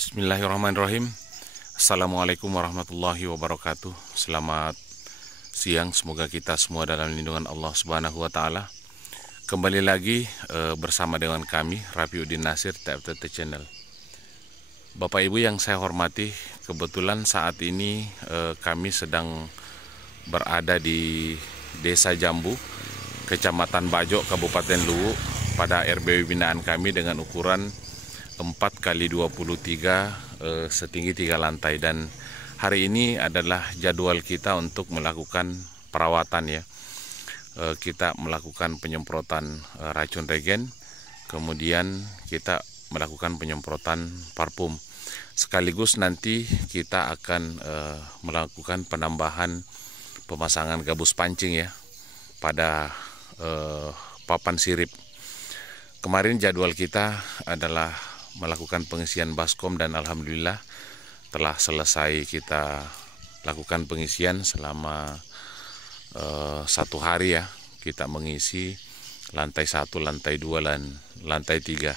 Bismillahirrahmanirrahim. Assalamualaikum warahmatullahi wabarakatuh. Selamat siang, semoga kita semua dalam lindungan Allah Subhanahu wa Ta'ala. Kembali lagi bersama dengan kami, Rafiuddin Nasir, TFTT Channel. Bapak Ibu yang saya hormati, kebetulan saat ini kami sedang berada di Desa Jambu, Kecamatan Bajo, Kabupaten Luwu, pada RBW binaan kami dengan ukuran 4x23 setinggi 3 lantai. Dan hari ini adalah jadwal kita untuk melakukan perawatan ya. Kita melakukan penyemprotan racun regen, kemudian kita melakukan penyemprotan parfum. Sekaligus nanti kita akan melakukan penambahan pemasangan gabus pancing ya pada papan sirip. Kemarin jadwal kita adalah melakukan pengisian baskom dan alhamdulillah telah selesai kita lakukan pengisian selama 1 hari ya. Kita mengisi lantai 1, lantai 2, dan lantai 3.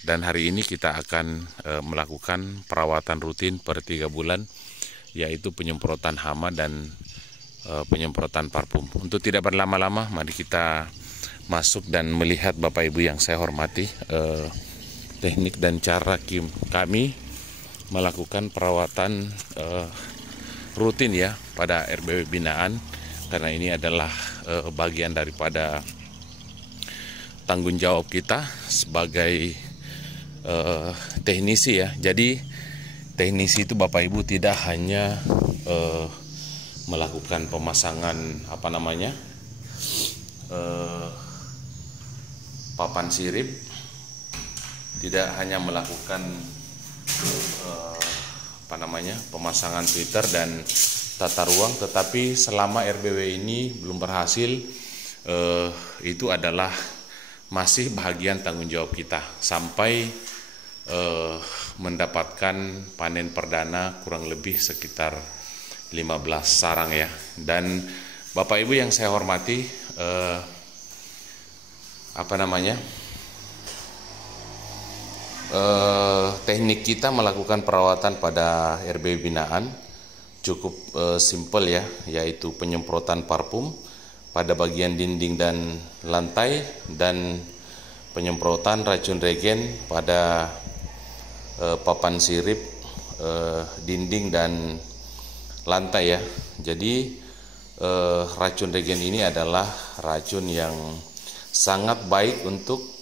Dan hari ini kita akan melakukan perawatan rutin per 3 bulan, yaitu penyemprotan hama dan penyemprotan parfum. Untuk tidak berlama-lama, mari kita masuk dan melihat Bapak Ibu yang saya hormati teknik dan cara kami melakukan perawatan rutin ya pada RBW binaan, karena ini adalah bagian daripada tanggung jawab kita sebagai teknisi ya. Jadi teknisi itu Bapak Ibu tidak hanya melakukan pemasangan papan sirip, tidak hanya melakukan pemasangan Twitter dan tata ruang, tetapi selama RBW ini belum berhasil, itu adalah masih bahagian tanggung jawab kita sampai mendapatkan panen perdana kurang lebih sekitar 15 sarang ya. Dan Bapak Ibu yang saya hormati, teknik kita melakukan perawatan pada RBW binaan cukup simpel ya, yaitu penyemprotan parfum pada bagian dinding dan lantai, dan penyemprotan racun regen pada papan sirip, dinding dan lantai ya. Jadi racun regen ini adalah racun yang sangat baik untuk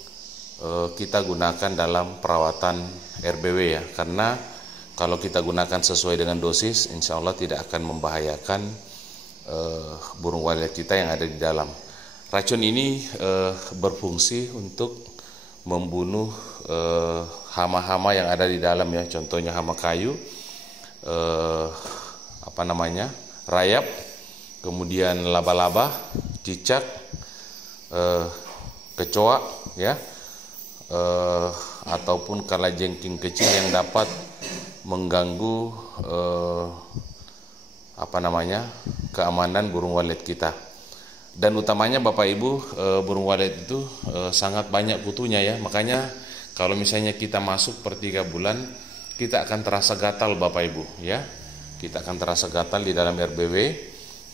kita gunakan dalam perawatan RBW ya, karena kalau kita gunakan sesuai dengan dosis, insya Allah tidak akan membahayakan burung walet kita yang ada di dalam. Racun ini berfungsi untuk membunuh hama-hama yang ada di dalam ya, contohnya hama kayu, rayap, kemudian laba-laba, cicak, kecoa ya, ataupun kalajengking kecil yang dapat mengganggu keamanan burung walet kita. Dan utamanya Bapak Ibu, burung walet itu sangat banyak kutunya ya, makanya kalau misalnya kita masuk per 3 bulan, kita akan terasa gatal Bapak Ibu ya, kita akan terasa gatal di dalam RBW,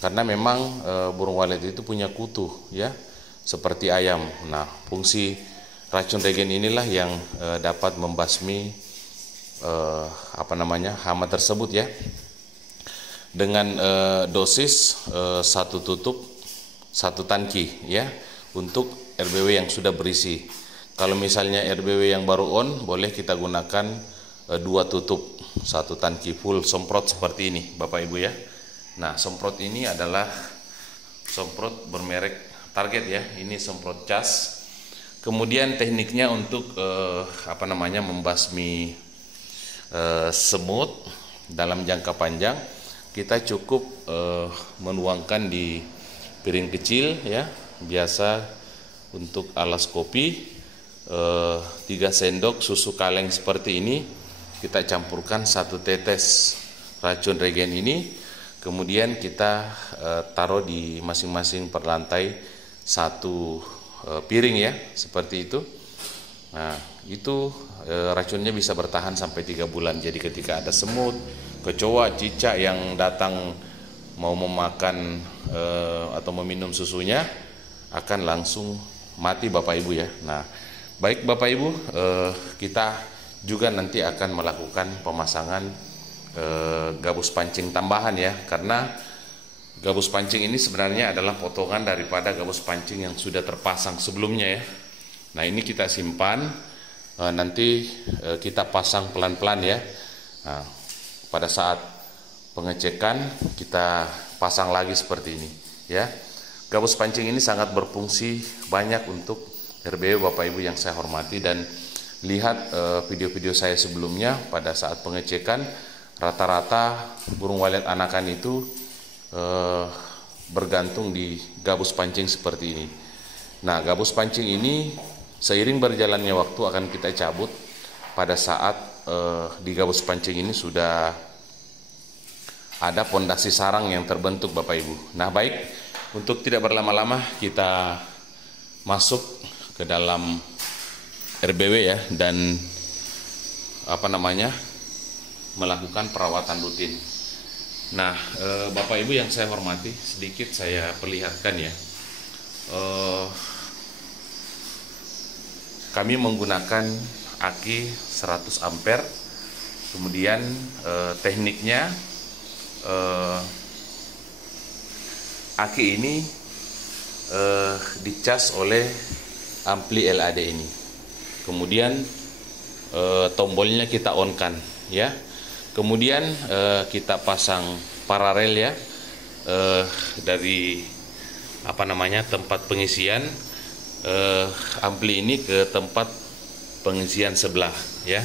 karena memang burung walet itu punya kutu ya, seperti ayam. Nah, fungsi racun regen inilah yang dapat membasmi hama tersebut ya, dengan dosis 1 tutup 1 tangki ya, untuk RBW yang sudah berisi. Kalau misalnya RBW yang baru on, boleh kita gunakan 2 tutup 1 tangki full semprot seperti ini Bapak Ibu ya. Nah, semprot ini adalah semprot bermerek Target ya, ini semprot cas. Kemudian tekniknya untuk membasmi semut dalam jangka panjang, kita cukup menuangkan di piring kecil ya, biasa untuk alas kopi, 3 sendok susu kaleng seperti ini, kita campurkan 1 tetes racun regen ini, kemudian kita taruh di masing-masing perlantai 1 piring ya, seperti itu. Nah, itu racunnya bisa bertahan sampai 3 bulan. Jadi ketika ada semut, kecoa, cicak yang datang mau memakan atau meminum susunya, akan langsung mati Bapak Ibu ya. Nah, baik Bapak Ibu, kita juga nanti akan melakukan pemasangan gabus pancing tambahan ya, karena gabus pancing ini sebenarnya adalah potongan daripada gabus pancing yang sudah terpasang sebelumnya ya. Nah, ini kita simpan, nanti kita pasang pelan-pelan ya. Nah, pada saat pengecekan kita pasang lagi seperti ini ya. Gabus pancing ini sangat berfungsi banyak untuk RBW Bapak Ibu yang saya hormati, dan lihat video-video saya sebelumnya. Pada saat pengecekan rata-rata burung walet anakan itu bergantung di gabus pancing seperti ini. Nah, gabus pancing ini seiring berjalannya waktu akan kita cabut pada saat di gabus pancing ini sudah ada pondasi sarang yang terbentuk Bapak Ibu. Nah, baik, untuk tidak berlama-lama kita masuk ke dalam RBW ya, dan melakukan perawatan rutin. Nah, Bapak Ibu yang saya hormati, sedikit saya perlihatkan ya. Kami menggunakan aki 100 ampere. Kemudian tekniknya aki ini dicas oleh ampli LAD ini. Kemudian tombolnya kita on kan ya. Kemudian kita pasang paralel ya, dari tempat pengisian ampli ini ke tempat pengisian sebelah ya.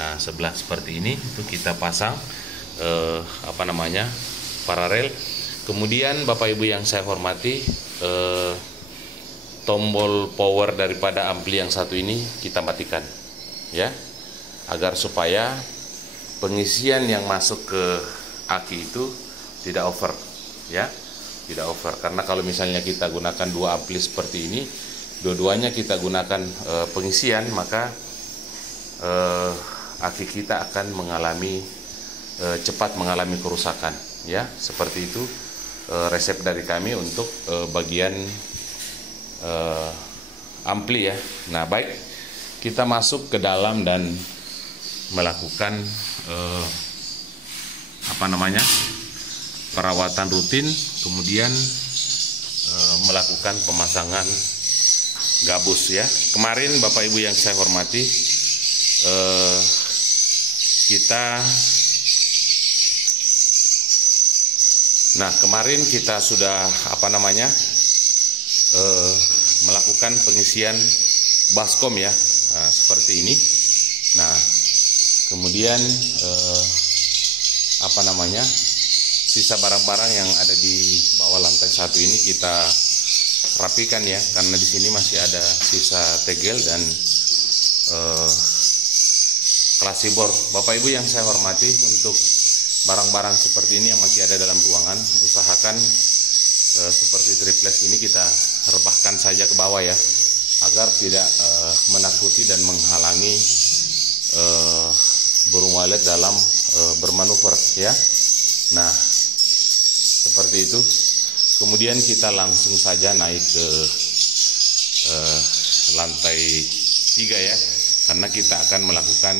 Nah, sebelah seperti ini itu kita pasang paralel. Kemudian Bapak Ibu yang saya hormati, tombol power daripada ampli yang satu ini kita matikan ya, agar supaya pengisian yang masuk ke aki itu tidak over ya, tidak over. Karena kalau misalnya kita gunakan dua ampli seperti ini, dua-duanya kita gunakan pengisian, maka aki kita akan cepat mengalami kerusakan ya. Seperti itu resep dari kami untuk bagian ampli ya. Nah, baik, kita masuk ke dalam dan melakukan perawatan rutin, kemudian melakukan pemasangan gabus ya. Kemarin Bapak Ibu yang saya hormati, kemarin kita sudah melakukan pengisian baskom ya, seperti ini. Nah, kemudian sisa barang-barang yang ada di bawah lantai satu ini kita rapikan ya, karena di sini masih ada sisa tegel dan klasibor. Bapak Ibu yang saya hormati, untuk barang-barang seperti ini yang masih ada dalam ruangan, usahakan seperti triplex ini kita rebahkan saja ke bawah ya, agar tidak menakuti dan menghalangi burung walet dalam bermanuver ya. Nah, seperti itu. Kemudian kita langsung saja naik ke lantai 3 ya, karena kita akan melakukan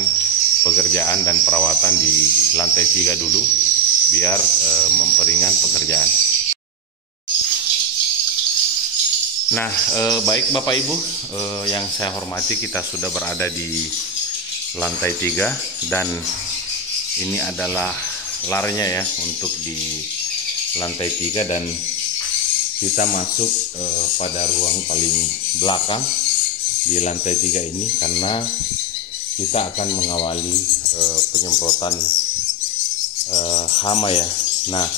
pekerjaan dan perawatan di lantai 3 dulu, biar memperingan pekerjaan. Nah, baik Bapak Ibu yang saya hormati, kita sudah berada di lantai 3 dan ini adalah larnya ya untuk di lantai 3, dan kita masuk pada ruang paling belakang di lantai 3 ini, karena kita akan mengawali penyemprotan hama ya. Nah,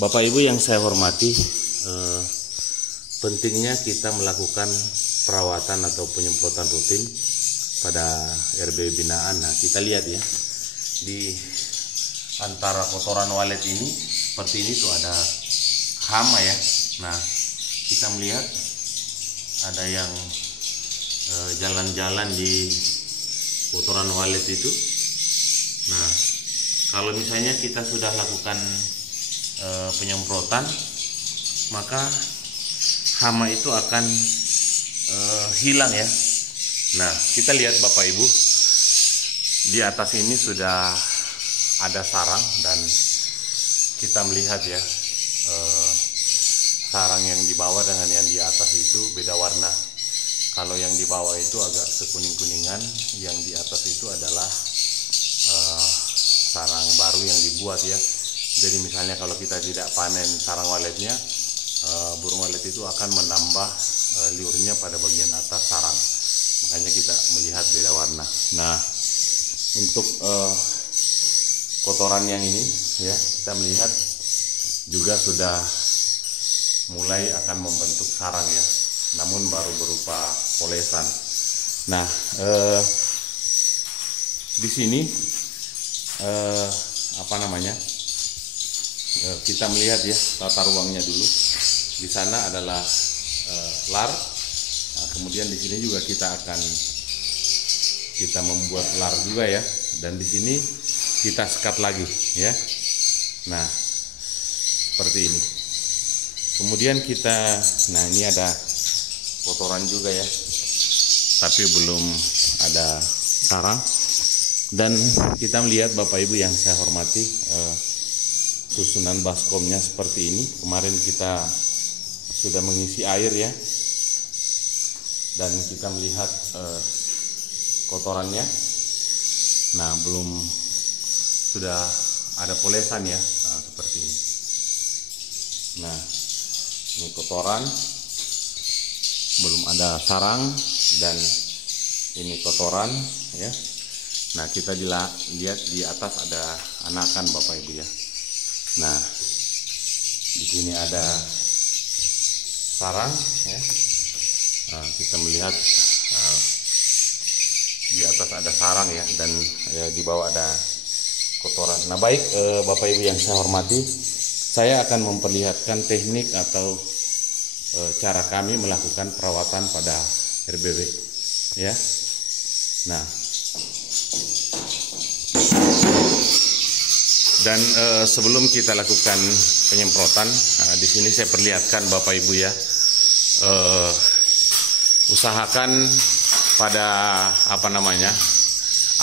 Bapak Ibu yang saya hormati, pentingnya kita melakukan perawatan atau penyemprotan rutin pada RBW binaan. Nah, kita lihat ya, di antara kotoran walet ini seperti ini tuh ada hama ya. Nah, kita melihat ada yang jalan-jalan di kotoran walet itu. Nah, kalau misalnya kita sudah lakukan penyemprotan, maka hama itu akan hilang ya. Nah, kita lihat Bapak Ibu, di atas ini sudah ada sarang dan kita melihat ya, sarang yang di bawah dengan yang di atas itu beda warna. Kalau yang di bawah itu agak sekuning-kuningan, yang di atas itu adalah sarang baru yang dibuat ya. Jadi misalnya kalau kita tidak panen sarang waletnya, burung walet itu akan menambah liurnya pada bagian atas sarang. Makanya kita melihat beda warna. Nah, untuk kotoran yang ini ya, kita melihat juga sudah mulai akan membentuk sarang ya, namun baru berupa polesan. Nah, di sini kita melihat ya tata ruangnya dulu. Di sana adalah lar. Nah, kemudian di sini juga kita membuat lar juga ya, dan di sini kita sekat lagi ya. Nah, seperti ini. Kemudian nah ini ada kotoran juga ya, tapi belum ada sarang. Dan kita melihat Bapak Ibu yang saya hormati, susunan baskomnya seperti ini. Kemarin kita sudah mengisi air ya, dan kita melihat kotorannya. Nah, sudah ada polesan ya, nah, seperti ini. Nah, ini kotoran, belum ada sarang, dan ini kotoran ya. Nah, kita lihat di atas ada anakan Bapak Ibu ya. Nah, di sini ada sarang ya. Nah, kita melihat di atas ada sarang ya, dan di bawah ada kotoran. Nah, baik Bapak Ibu yang saya hormati, saya akan memperlihatkan teknik atau cara kami melakukan perawatan pada RBW ya. Nah, dan sebelum kita lakukan penyemprotan, di sini saya perlihatkan Bapak Ibu ya, usahakan pada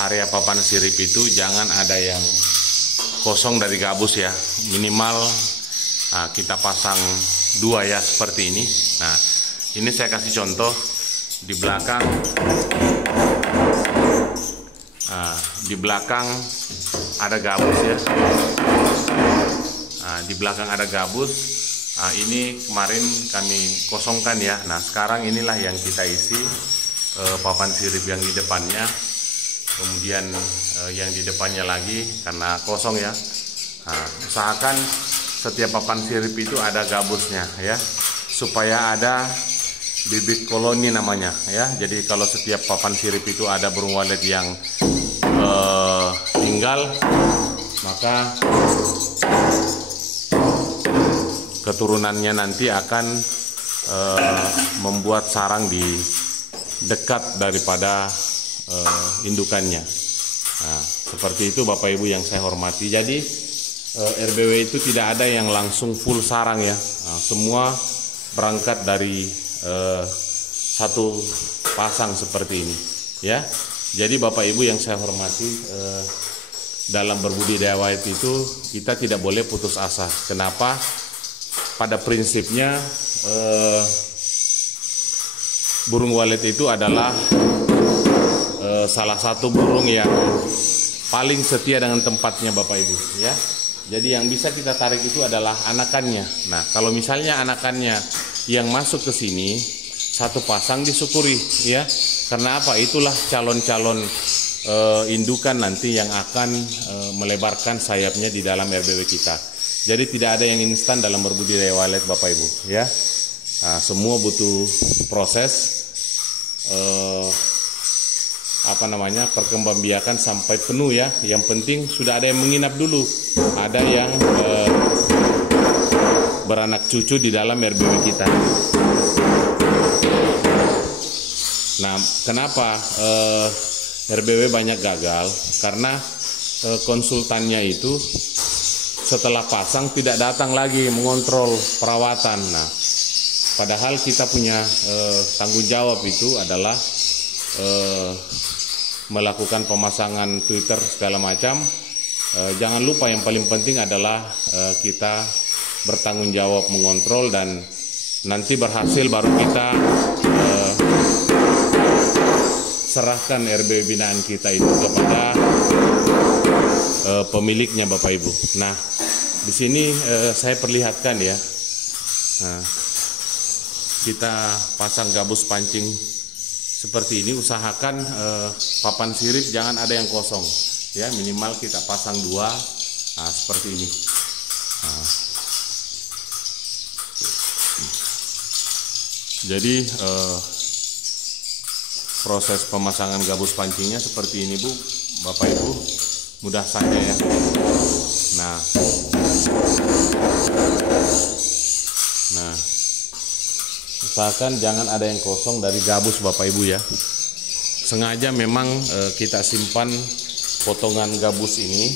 area papan sirip itu jangan ada yang kosong dari gabus ya. Minimal kita pasang 2 ya, seperti ini. Nah, ini saya kasih contoh di belakang. Di belakang ada gabus ya. Di belakang ada gabus. Ini kemarin kami kosongkan ya. Nah, sekarang inilah yang kita isi papan sirip yang di depannya. Kemudian yang di depannya lagi karena kosong ya. Nah, usahakan setiap papan sirip itu ada gabusnya ya, supaya ada bibit koloni namanya ya. Jadi kalau setiap papan sirip itu ada burung walet yang tinggal, maka keturunannya nanti akan membuat sarang di dekat daripada indukannya. Nah, seperti itu Bapak Ibu yang saya hormati. Jadi RBW itu tidak ada yang langsung full sarang ya. Nah, semua berangkat dari satu pasang seperti ini ya. Jadi Bapak Ibu yang saya hormati, dalam berbudidaya walet itu kita tidak boleh putus asa. Kenapa? Pada prinsipnya burung walet itu adalah salah satu burung yang paling setia dengan tempatnya Bapak Ibu ya. Jadi yang bisa kita tarik itu adalah anakannya. Nah, kalau misalnya anakannya yang masuk ke sini satu pasang, disyukuri ya. Karena apa? Itulah calon-calon indukan nanti yang akan melebarkan sayapnya di dalam RBW kita. Jadi tidak ada yang instan dalam berbudidaya walet Bapak Ibu ya. Nah, semua butuh proses perkembangbiakan sampai penuh ya. Yang penting sudah ada yang menginap dulu, ada yang beranak cucu di dalam RBW kita. Nah, kenapa RBW banyak gagal? Karena konsultannya itu setelah pasang tidak datang lagi mengontrol perawatan. Nah, padahal kita punya tanggung jawab itu adalah melakukan pemasangan Twitter segala macam. Jangan lupa yang paling penting adalah kita bertanggung jawab mengontrol, dan nanti berhasil baru kita serahkan RBW binaan kita itu kepada pemiliknya, Bapak Ibu. Nah, di sini saya perlihatkan ya. Nah, kita pasang gabus pancing seperti ini. Usahakan papan sirip jangan ada yang kosong, ya, minimal kita pasang 2. Nah, seperti ini. Nah, jadi proses pemasangan gabus pancingnya seperti ini, Bu, Bapak Ibu, mudah saja ya. Nah, usahakan jangan ada yang kosong dari gabus, Bapak Ibu ya. Sengaja memang kita simpan potongan gabus ini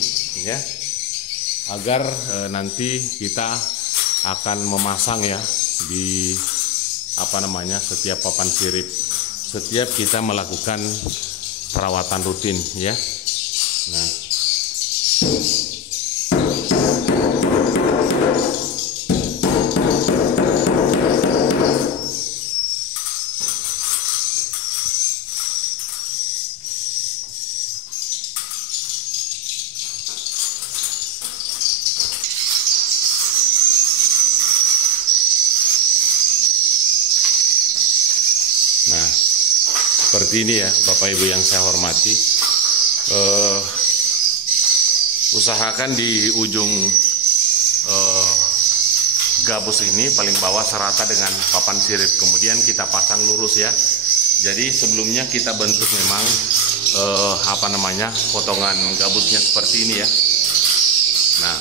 ya, agar nanti kita akan memasang ya di setiap papan sirip, setiap kita melakukan perawatan rutin ya. Nah, seperti ini ya, Bapak Ibu yang saya hormati. Usahakan di ujung gabus ini paling bawah serata dengan papan sirip, kemudian kita pasang lurus ya. Jadi sebelumnya kita bentuk memang potongan gabusnya seperti ini ya. Nah,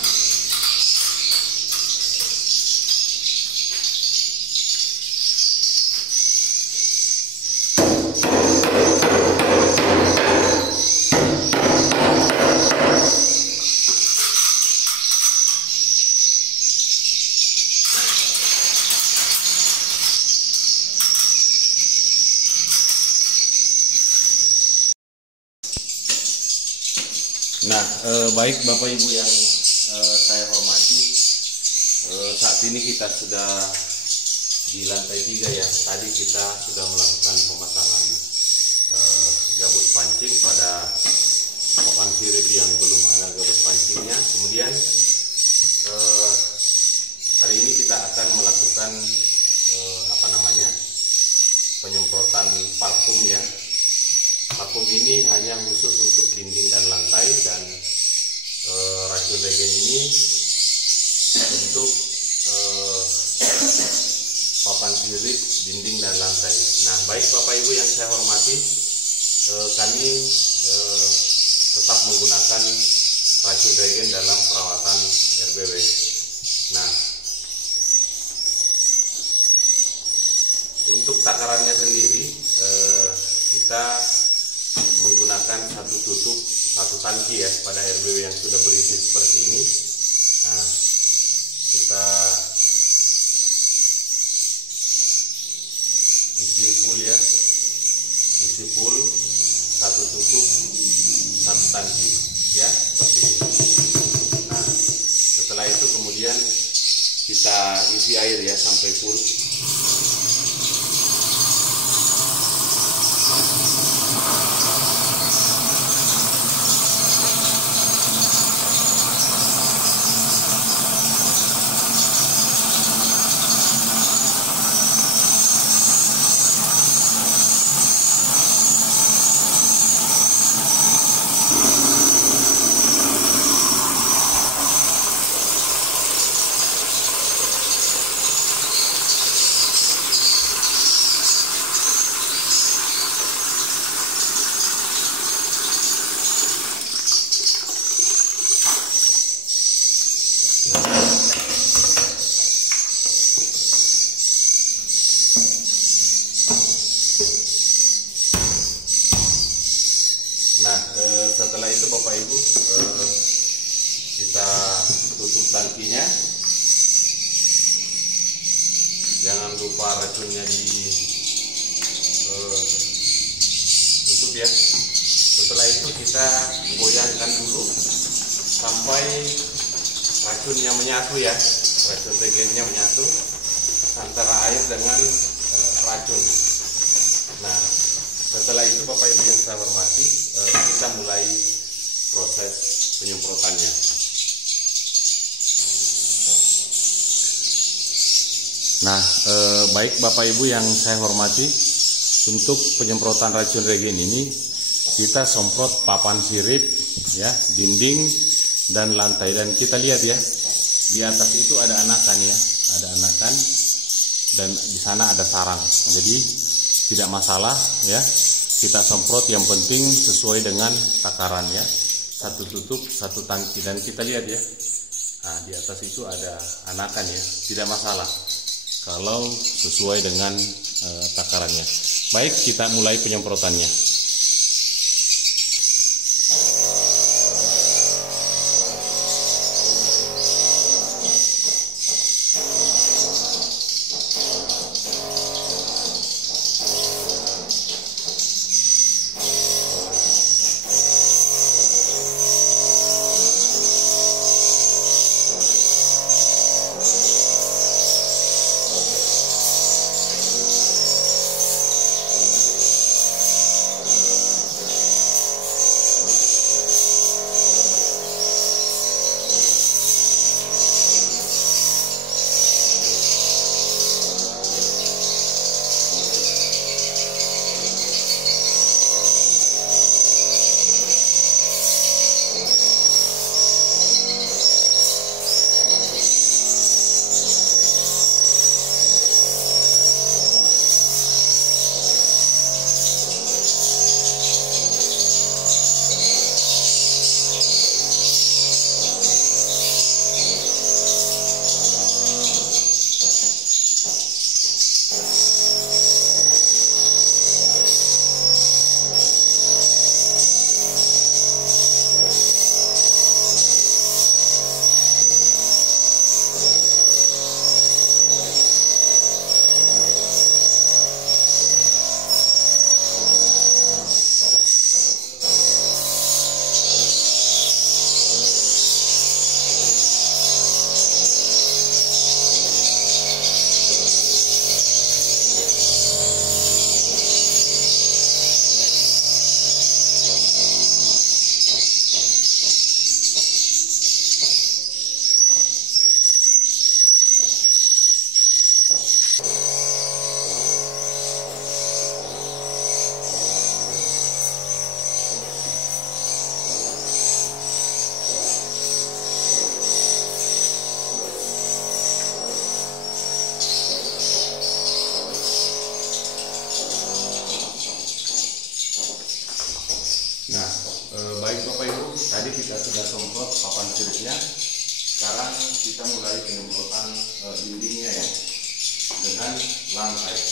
baik Bapak Ibu yang saya hormati, saat ini kita sudah di lantai 3 ya. Tadi kita sudah melakukan pemasangan gabus pancing pada papan sirip yang belum ada gabus pancingnya. Kemudian hari ini kita akan melakukan penyemprotan parfum ya. Parfum ini hanya khusus untuk dinding dan lantai, dan racun regen ini untuk papan sirip, dinding dan lantai. Nah, baik Bapak Ibu yang saya hormati, kami tetap menggunakan racun regen dalam perawatan RBW. Nah, untuk takarannya sendiri kita menggunakan satu tangki ya pada RBW yang sudah berisi seperti ini. Nah, kita isi full ya, isi full, satu tutup, satu tangki ya, seperti ini. Nah, setelah itu kemudian kita isi air ya sampai full. Setelah itu Bapak Ibu, kita tutup tangkinya. Jangan lupa racunnya tutup ya. Setelah itu kita goyangkan dulu sampai racunnya menyatu ya, racun regennya menyatu antara air dengan racun. Nah, setelah itu Bapak Ibu yang saya hormati, kita mulai proses penyemprotannya. Nah, baik Bapak Ibu yang saya hormati, untuk penyemprotan racun regen ini kita semprot papan sirip ya, dinding dan lantai, dan kita lihat ya, di atas itu ada anakan ya, ada anakan, dan di sana ada sarang. Jadi tidak masalah ya, kita semprot, yang penting sesuai dengan takaran ya, satu tutup satu tangki. Dan kita lihat ya, nah di atas itu ada anakan ya, tidak masalah kalau sesuai dengan takarannya. Baik, kita mulai penyemprotannya. Nah, baik Bapak Ibu, tadi kita sudah semprot papan siripnya. Sekarang kita mulai penyemprotan dindingnya ya, dengan lantai. Nah,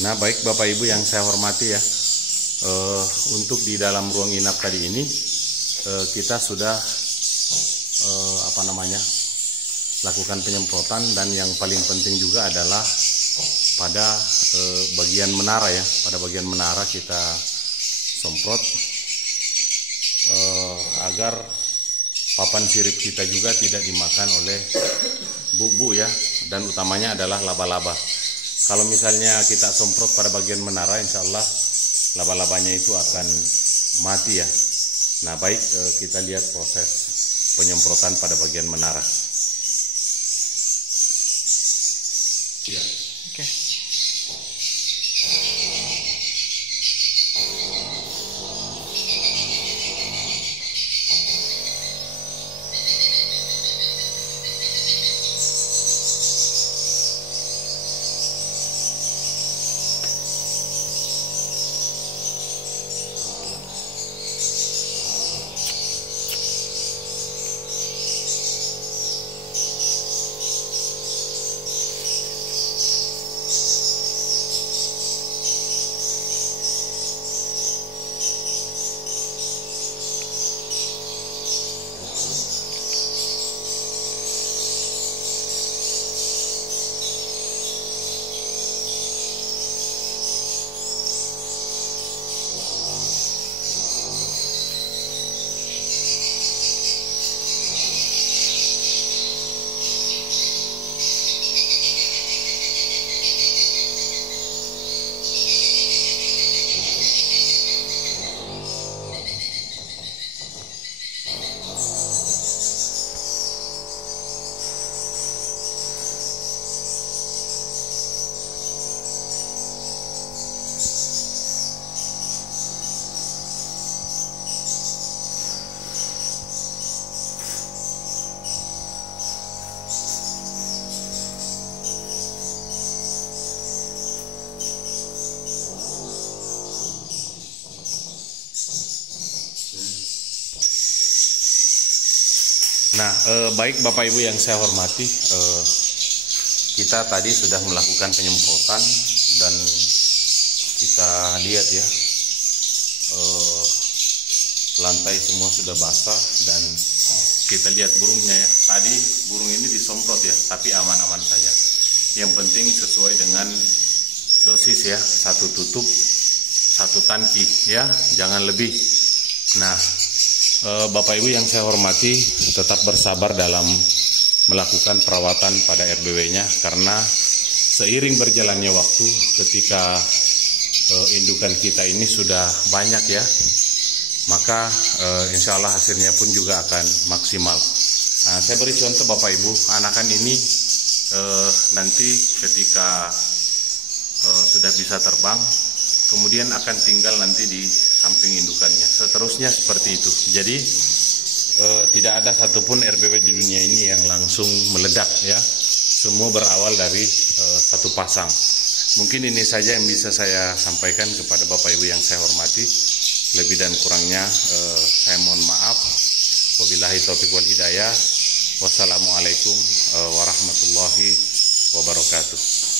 Nah, baik Bapak Ibu yang saya hormati ya, untuk di dalam ruang inap tadi ini kita sudah lakukan penyemprotan, dan yang paling penting juga adalah pada bagian menara ya. Pada bagian menara kita semprot agar papan sirip kita juga tidak dimakan oleh bubu ya, dan utamanya adalah laba-laba. Kalau misalnya kita semprot pada bagian menara, insya Allah laba-labanya itu akan mati ya. Nah, baik, kita lihat proses penyemprotan pada bagian menara. Ya. Oke. Nah, baik Bapak Ibu yang saya hormati, kita tadi sudah melakukan penyemprotan dan kita lihat ya, lantai semua sudah basah, dan kita lihat burungnya ya. Tadi burung ini disemprot ya, tapi aman-aman saja. Yang penting sesuai dengan dosis ya, satu tutup, satu tangki ya, jangan lebih. Nah, Bapak Ibu yang saya hormati, tetap bersabar dalam melakukan perawatan pada RBW-nya, karena seiring berjalannya waktu, ketika indukan kita ini sudah banyak ya, maka insya Allah hasilnya pun juga akan maksimal. Nah, saya beri contoh Bapak Ibu, anakan ini nanti ketika sudah bisa terbang, kemudian akan tinggal nanti di samping indukannya. Seterusnya seperti itu. Jadi tidak ada satupun RBW di dunia ini yang langsung meledak ya. Semua berawal dari satu pasang. Mungkin ini saja yang bisa saya sampaikan kepada Bapak Ibu yang saya hormati. Lebih dan kurangnya saya mohon maaf. Wabillahi taufiq wal hidayah. Wassalamualaikum warahmatullahi wabarakatuh.